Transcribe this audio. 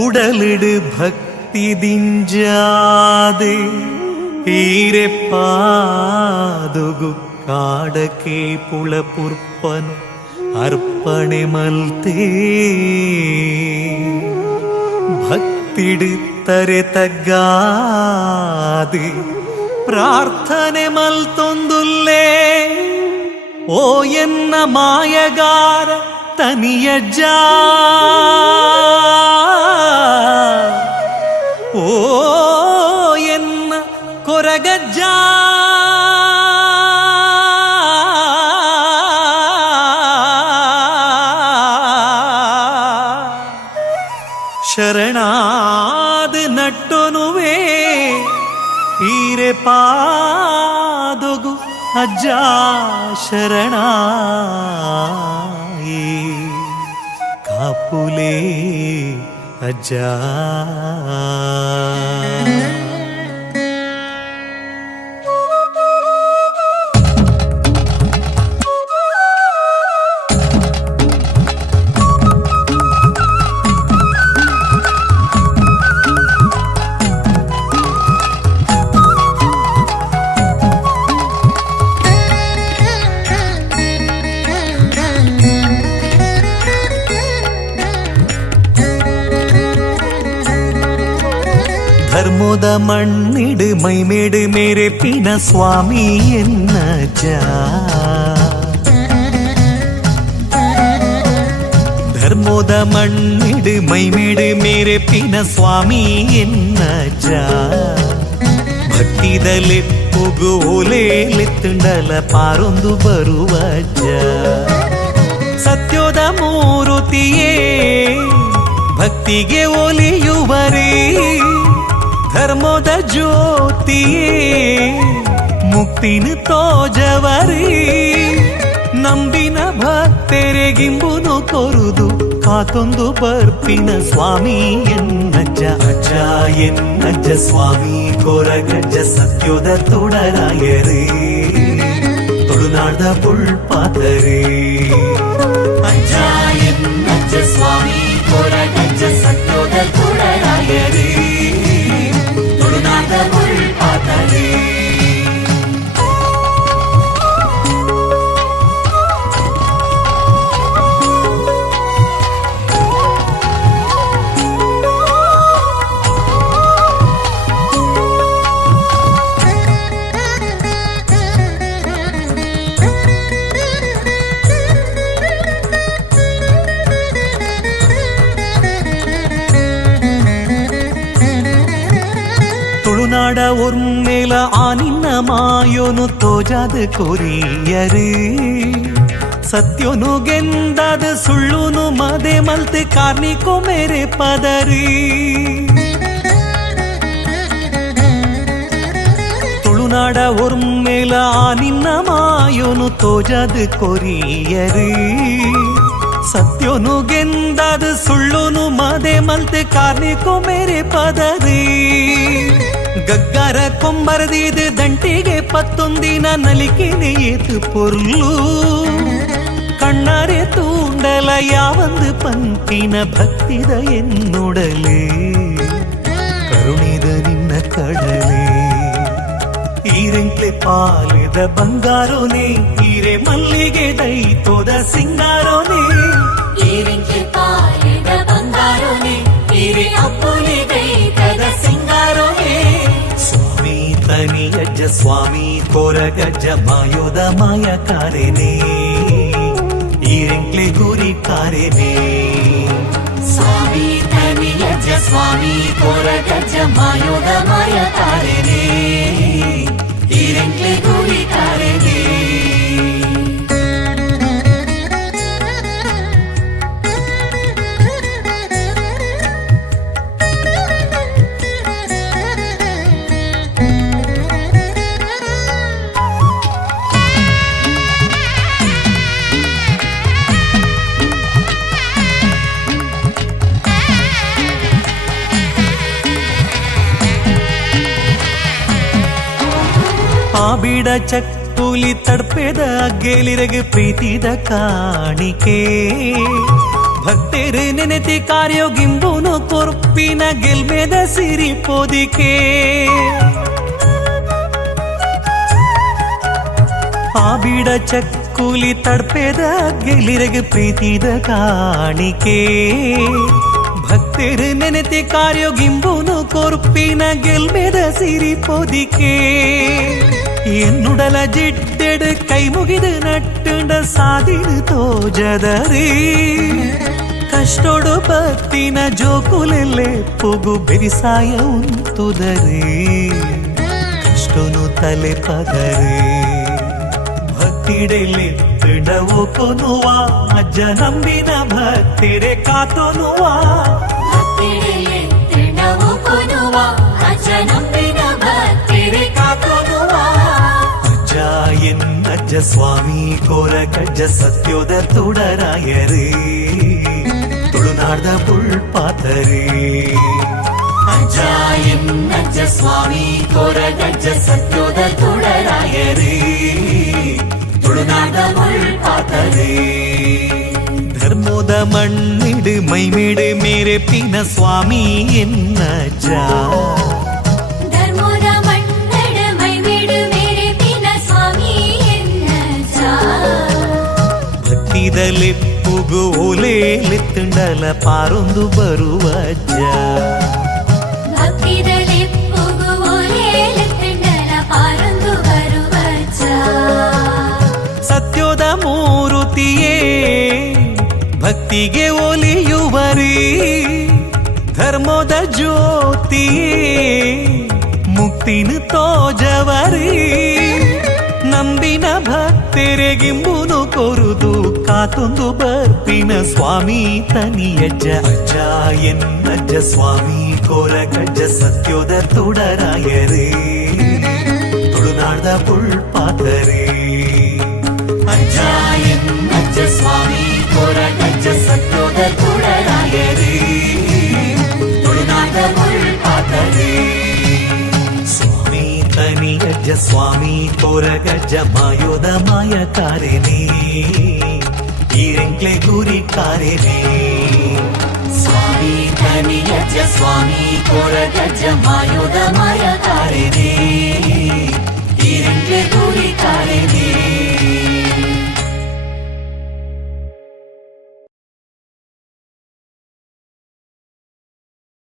உடலிடு பக்தி திஞ்சாது ஈரப்பாதுகு காடக்கே புல புற்பனு அர்ப்பணி மல்தே பக்திடு தரு தக்காது பிரார்த்தனை மல் தொந்துள்ளே ஓ என்ன மாயகார தனிய ಶರಣಾದ ನಟ್ಟು ಹೀರೆ ಈರೆ ಅಜ್ಜ ಶರಣ ಕಾಪುಲೇ ಅಜ್ಜ தர்மோத மண்ணிடு மைமேடு மேரே பின சுவாமி என்ன தர்மோத மண்ணிடு மைமேடு மேரே பின சுவாமி என்ன ஜா பக்திதலி புகு ஓலேலி திண்டல பாருந்து வருவஜா சத்யோத மூருத்தியே பக்திகே ஒலியுவரே தர்மோத ஜோதி முக்தின் தோஜவரி நம்பின பக்தெரெகிம்புனு கொருது காத்தொந்து பர்ப்பின சுவாமி என்னஜ அஜா என்னஜ சுவாமி கொரகஜ சத்யோத துடராயரு தொடுநாள்த புள் பாத்தரு அஜா என்னஜ சுவாமி கொரகஜ சத்யோத துடராயரு പാട ഉർമ്മില ആനിന്നമായൊന്നു തോജാത് കൊറിയര് സത്യൊന്നു ഗെന്താത് സുള്ളുന്നു മതേ മൽത്ത് കാർണിക്കുമേരെ പതറി തുളുനാട ഉർമ്മില ആനിന്നമായൊന്നു തോജാത് കൊറിയര് സത്യൊന്നു ഗെന്താത് സുള്ളുന്നു മതേ മൽത്ത് കാർണിക്കുമേരെ പതറി Thank ಗಗ್ಗರ ಕೊಂಬರದಿದೆ ದಂಟಿಗೆ ಪತ್ತೊಂದಿನ ನಲಿಕೆನೆ ಏತು ಪೊರ್ಲು ಕಣ್ಣರೆ ತೂಂಡಲ ಯಾವಂದು ಪಂಕಿನ ಭಕ್ತಿದ ಎನ್ನುಡಲೆ ಕರುಣಿದ ನಿನ್ನ ಕಡಲೆ ಈರೆಂಕ್ಲೆ ಪಾಲಿದ ಬಂಗಾರೋನೆ ಹೀರೆ ಮಲ್ಲಿಗೆ ದೈತೋದ ಸಿಂಗಾರೋನೆ ಈರೆ സ്വാമീ കോര ഗജമായോധമായ കാരണേ ഗുരി കാരണേ സ്വാമി തനി ഗജ സ്വാമി കോര ഗജമായോധമായ കാരണേ ഗുരി കാരണേ மாபிட சக்குலி தடுப்பேத அக்கேலிரகு பிரித்தித காணிக்கே பக்தேரு நினைத்தி காரியோகிம்புனு கொருப்பின கெல்மேத சிரி போதிக்கே மாபிட சக்குலி தடுப்பேத அக்கேலிரகு பிரித்தித காணிக்கே ಭಕ್ತರು ನೆನತಿ ಕಾರ್ಯ ಗಿಂಬುನು ಕೊರ್ಪಿನ ಗೆಲ್ಮೆದ ಸಿರಿ ಪೊದಿಕೆ ಎನ್ನುಡಲ ಜಿಡ್ಡ ಕೈ ಮುಗಿದ ನಟ್ಟು ಸಾಧಿ ತೋಜದರಿ ಕಷ್ಟೋಡು ಭಕ್ತಿನ ಜೋಕುಲೆ ಪೊಗು ಬೆರಿಸಾಯ ಉಂತುದರಿ ಕಷ್ಟೋನು ತಲೆ ಪದರೇ ಕಟ್ಟಿಡಲಿ ಬಿಡವು ಕೊನುವ ಅಜ್ಜ ನಂಬಿನ ಭಕ್ತಿರೆ ಕಾತೊನುವ ಅಜ್ಜ ಸ್ವಾಮಿ ಕೋರ ಕಜ್ಜ ಸತ್ಯೋದ ತುಡರಾಯರಿ ತುಳುನಾಡ್ದ ಪುಳ್ಪಾತರಿ ಅಜ್ಜ ಎನ್ನಜ್ಜ ಸ್ವಾಮಿ ಕೋರ ಗಜ್ಜ ಸತ್ಯ தர்மோத மண்ணிடு மைமிடு மேரே பின சுவாமி என்ன புகு ஒலே லித்துண்டல பாருந்து வருவஜா ಜಗತ್ತಿಗೆ ಒಲಿಯುವರಿ ಧರ್ಮದ ಜ್ಯೋತಿ ಮುಕ್ತಿನ ತೋಜವರಿ ನಂಬಿನ ಭಕ್ತೆರೆಗಿಂಬುನು ಕೊರುದು ಕಾತುಂದು ಬರ್ತಿನ ಸ್ವಾಮಿ ತನಿಯಜ್ಜ ಅಜ್ಜ ಎನ್ನಜ್ಜ ಸ್ವಾಮಿ ಕೋರ ಗಜ್ಜ ಸತ್ಯೋದ ತುಡರಾಯರಿ ತುಳುನಾಡ್ದ ಪುಳ್ಪಾತರಿ ಅಜ್ಜ ಎನ್ನಜ್ಜ ಸ್ವಾಮಿ ಕೋರ ಗಜ್ಜ ராஜஸ்வாமி போரகஜமாயோதமாய காரணே இறங்கே கூறி காரணே சுவாமி தனி யஜஸ்வாமி போரகஜமாயோதமாய காரணே இறங்கே கூறி காரணே